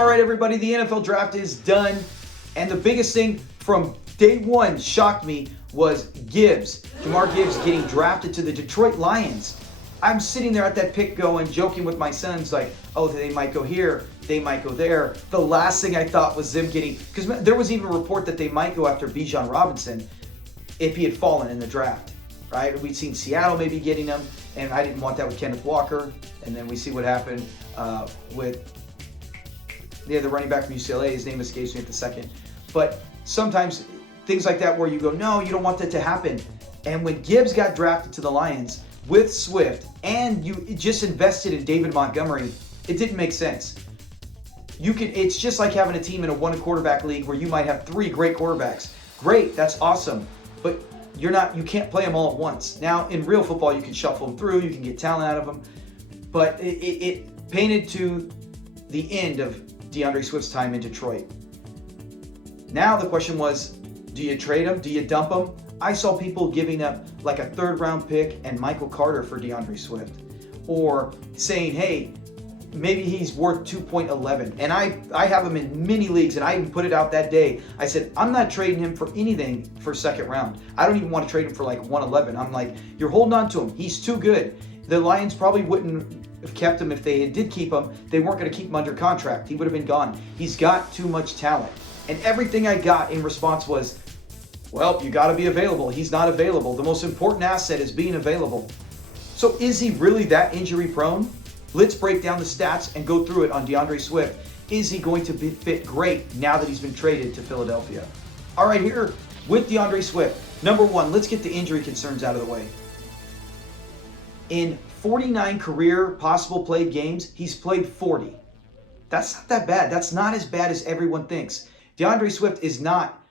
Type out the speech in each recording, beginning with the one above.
All right, everybody, the NFL draft is done. And the biggest thing from day one shocked me was Gibbs. Jahmyr Gibbs getting drafted to the Detroit Lions. I'm sitting there at that pick going, joking with my sons like, oh, they might go here, they might go there. The last thing I thought was them getting, because there was even a report that they might go after Bijan Robinson if he had fallen in the draft, right? We'd seen Seattle maybe getting him, and I didn't want that with Kenneth Walker. And then we see what happened with the running back from UCLA. His name escapes me at the second. But sometimes things like that where you go, no, you don't want that to happen. And when Gibbs got drafted to the Lions with Swift and you just invested in David Montgomery, it didn't make sense. It's just like having a team in a one quarterback league where you might have three great quarterbacks. Great, that's awesome. But you can't play them all at once. Now, in real football, you can shuffle them through, you can get talent out of them. But it painted to the end of DeAndre Swift's time in Detroit. Now the question was, do you trade him? Do you dump him? I saw people giving up like a third-round pick and Michael Carter for DeAndre Swift. Or saying, hey, maybe he's worth 2.11. And I have him in many leagues, and I even put it out that day. I said, I'm not trading him for anything for second round. I don't even want to trade him for like 111. I'm like, you're holding on to him. He's too good. The Lions probably wouldn't have kept him if they did keep him. They weren't going to keep him under contract. He would have been gone. He's got too much talent. And everything I got in response was, well, you got to be available. He's not available. The most important asset is being available. So is he really that injury prone? Let's break down the stats and go through it on DeAndre Swift. Is he going to fit great now that he's been traded to Philadelphia? All right, here with DeAndre Swift. Number one, let's get the injury concerns out of the way. In 49 career possible played games, he's played 40. That's not that bad. That's not as bad as everyone thinks. DeAndre Swift is not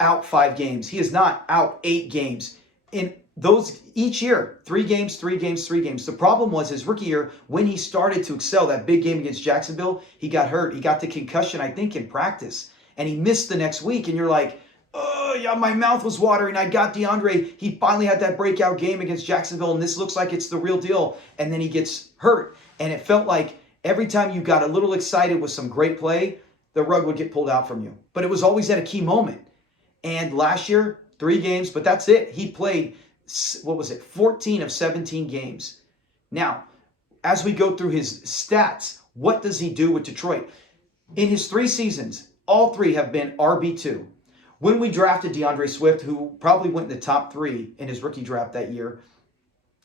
out 5 games. He is not out 8 games. In those each year, 3 games, 3 games, 3 games. The problem was his rookie year when he started to excel, that big game against Jacksonville, he got hurt. He got the concussion, I think, in practice. And he missed the next week. And you're like, oh, yeah, my mouth was watering. I got DeAndre. He finally had that breakout game against Jacksonville, and this looks like it's the real deal. And then he gets hurt. And it felt like every time you got a little excited with some great play, the rug would get pulled out from you. But it was always at a key moment. And last year, 3 games, but that's it. He played, 14 of 17 games. Now, as we go through his stats, what does he do with Detroit? In his 3 seasons, all 3 have been RB2. When we drafted DeAndre Swift, who probably went in the top 3 in his rookie draft that year,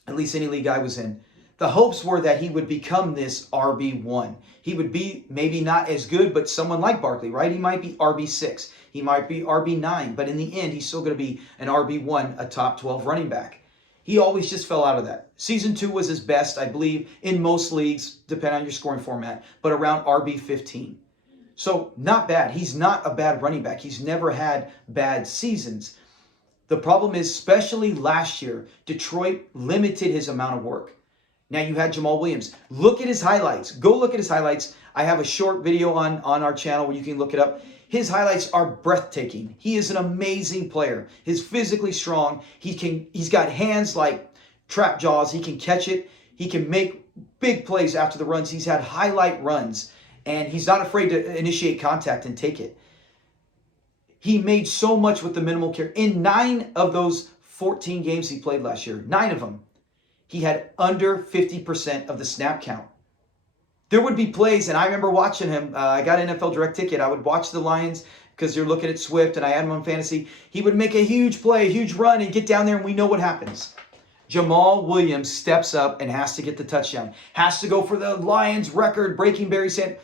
at least any league I was in, the hopes were that he would become this RB1. He would be maybe not as good, but someone like Barkley, right? He might be RB6. He might be RB9. But in the end, he's still going to be an RB1, a top 12 running back. He always just fell out of that. Season 2 was his best, I believe, in most leagues, depending on your scoring format, but around RB15. So not bad. He's not a bad running back. He's never had bad seasons. The problem is, especially last year, Detroit limited his amount of work. Now you had Jamaal Williams. Look at his highlights. Go look at his highlights. I have a short video on our channel where you can look it up. His highlights are breathtaking. He is an amazing player. He's physically strong. He's got hands like trap jaws. He can catch it. He can make big plays after the runs. He's had highlight runs, and he's not afraid to initiate contact and take it. He made so much with the minimal care. In 9 of those 14 games he played last year, 9 of them, he had under 50% of the snap count. There would be plays, and I remember watching him. I got an NFL Direct ticket. I would watch the Lions because you're looking at Swift, and I had him on fantasy. He would make a huge play, a huge run, and get down there, and we know what happens. Jamaal Williams steps up and has to get the touchdown. Has to go for the Lions record, breaking Barry Sanders.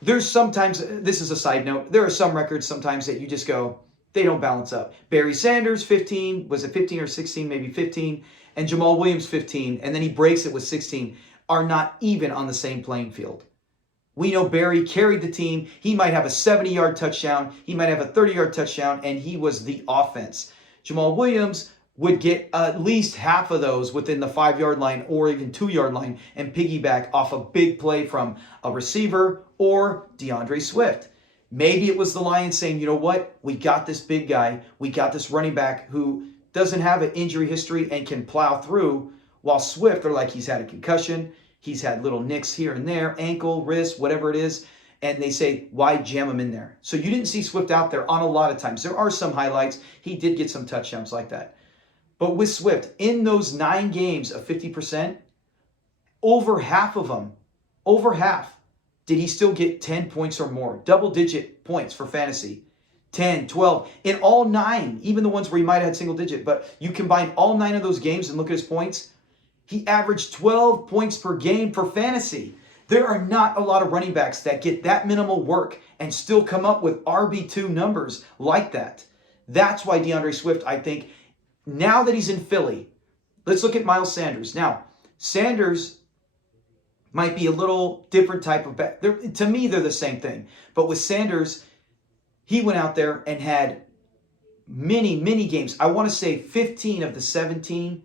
There's sometimes, this is a side note, there are some records sometimes that you just go, they don't balance up. Barry Sanders, 15, was it 15 or 16, maybe 15, and Jamaal Williams, 15, and then he breaks it with 16, are not even on the same playing field. We know Barry carried the team. He might have a 70-yard touchdown. He might have a 30-yard touchdown, and he was the offense. Jamaal Williams would get at least half of those within the 5-yard line or even 2-yard line and piggyback off a big play from a receiver or DeAndre Swift. Maybe it was the Lions saying, you know what? We got this big guy. We got this running back who doesn't have an injury history and can plow through, while Swift, they're like, he's had a concussion. He's had little nicks here and there, ankle, wrist, whatever it is. and they say, why jam him in there? So you didn't see Swift out there on a lot of times. There are some highlights. He did get some touchdowns like that. But with Swift, in those 9 games of 50%, over half of them, over half, did he still get 10 points or more? Double-digit points for fantasy. 10, 12, in all 9, even the ones where he might have had single digit. But you combine all 9 of those games and look at his points, he averaged 12 points per game for fantasy. There are not a lot of running backs that get that minimal work and still come up with RB2 numbers like that. That's why DeAndre Swift, I think, now that he's in Philly, let's look at Miles Sanders. Now, Sanders might be a little different type of back. To me, they're the same thing. But with Sanders, he went out there and had many games. I want to say 15 of the 17,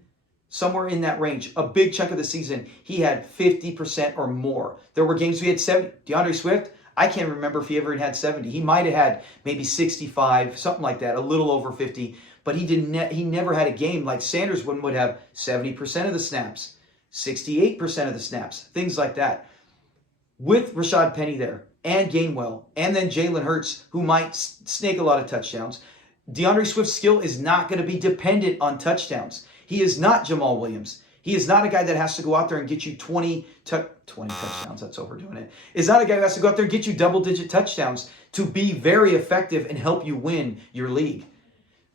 somewhere in that range. A big chunk of the season, he had 50% or more. There were games we had 70. DeAndre Swift, I can't remember if he ever had 70. He might have had maybe 65, something like that, a little over 50. But he never had a game like Sanders would have 70% of the snaps, 68% of the snaps, things like that. With Rashad Penny there, and Gainwell, and then Jalen Hurts, who might snake a lot of touchdowns, DeAndre Swift's skill is not going to be dependent on touchdowns. He is not Jamal Williams. He is not a guy that has to go out there and get you 20 touchdowns. That's overdoing it. Is not a guy who has to go out there and get you double-digit touchdowns to be very effective and help you win your league.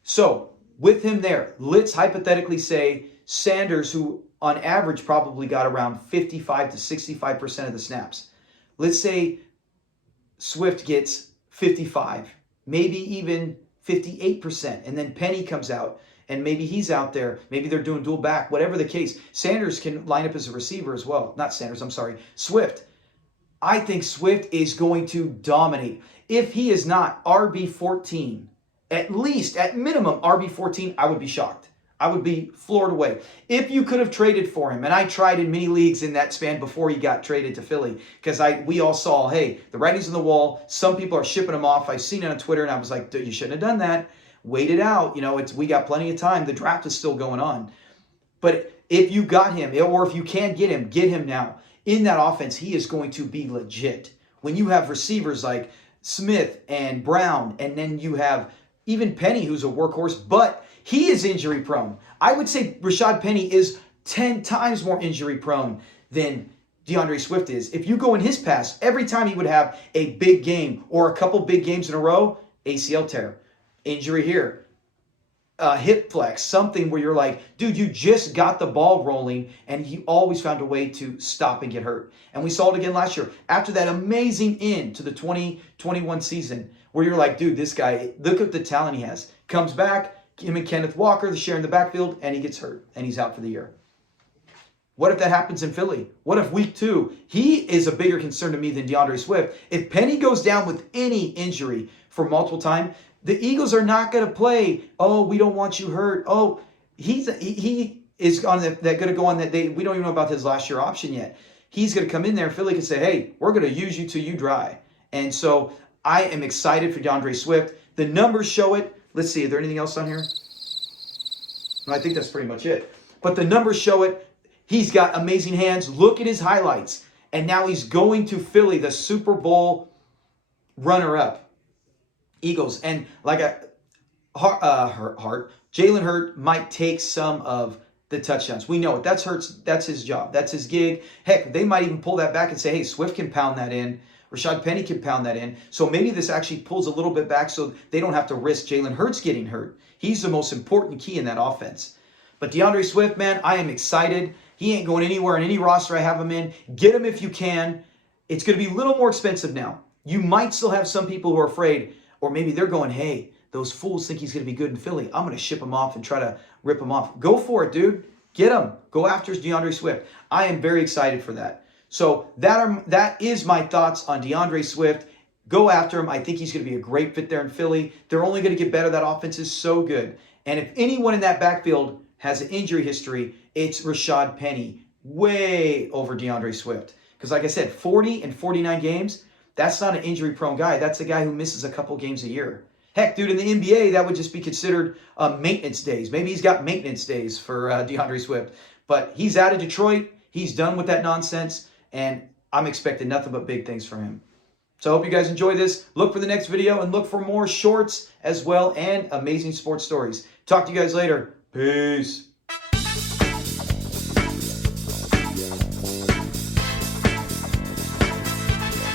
So with him there, let's hypothetically say Sanders, who on average probably got around 55 to 65% of the snaps. Let's say Swift gets 55, maybe even 58%, and then Penny comes out, and maybe he's out there. Maybe they're doing dual back, whatever the case. Sanders can line up as a receiver as well. Not Sanders, I'm sorry. Swift. I think Swift is going to dominate. If he is not RB14, at least, at minimum, RB14, I would be shocked. I would be floored away. If you could have traded for him, and I tried in many leagues in that span before he got traded to Philly, because we all saw, hey, the writing's on the wall. Some people are shipping him off. I've seen it on Twitter, and I was like, dude, you shouldn't have done that. Wait it out. We got plenty of time. The draft is still going on. But if you got him, or if you can get him now. In that offense, he is going to be legit. When you have receivers like Smith and Brown, and then you have even Penny, who's a workhorse, but he is injury prone. I would say Rashad Penny is 10 times more injury prone than DeAndre Swift is. If you go in his past, every time he would have a big game or a couple big games in a row, ACL tear, injury here, hip flex, something where you're like, dude, you just got the ball rolling, and he always found a way to stop and get hurt. And we saw it again last year. After that amazing end to the 2021 season, where you're like, dude, this guy, look at the talent he has. Comes back, him and Kenneth Walker, they're sharing the backfield, and he gets hurt, and he's out for the year. What if that happens in Philly? What if week 2? He is a bigger concern to me than DeAndre Swift. If Penny goes down with any injury for multiple time, the Eagles are not going to play, oh, we don't want you hurt. Oh, he is on that going to go on that. We don't even know about his last year option yet. He's going to come in there, and Philly can say, hey, we're going to use you till you dry. And so I am excited for DeAndre Swift. The numbers show it. Let's see, is there anything else on here? No, I think that's pretty much it. But the numbers show it. He's got amazing hands. Look at his highlights. And now he's going to Philly, the Super Bowl runner-up. Eagles. And like Jalen Hurts might take some of the touchdowns. We know it. That's Hurts. That's his job. That's his gig. Heck, they might even pull that back and say, hey, Swift can pound that in. Rashad Penny can pound that in. So maybe this actually pulls a little bit back so they don't have to risk Jalen Hurts getting hurt. He's the most important key in that offense. But DeAndre Swift, man, I am excited. He ain't going anywhere in any roster I have him in. Get him if you can. It's going to be a little more expensive now. You might still have some people who are afraid, or maybe they're going, hey, those fools think he's going to be good in Philly. I'm going to ship him off and try to rip him off. Go for it, dude. Get him. Go after DeAndre Swift. I am very excited for that. So that is my thoughts on DeAndre Swift. Go after him. I think he's going to be a great fit there in Philly. They're only going to get better. That offense is so good. And if anyone in that backfield has an injury history, it's Rashad Penny, way over DeAndre Swift. Because like I said, 40 and 49 games, that's not an injury-prone guy. That's a guy who misses a couple games a year. Heck, dude, in the NBA, that would just be considered maintenance days. Maybe he's got maintenance days for DeAndre Swift. But he's out of Detroit. He's done with that nonsense. And I'm expecting nothing but big things from him. So I hope you guys enjoy this. Look for the next video and look for more shorts as well and amazing sports stories. Talk to you guys later. Peace.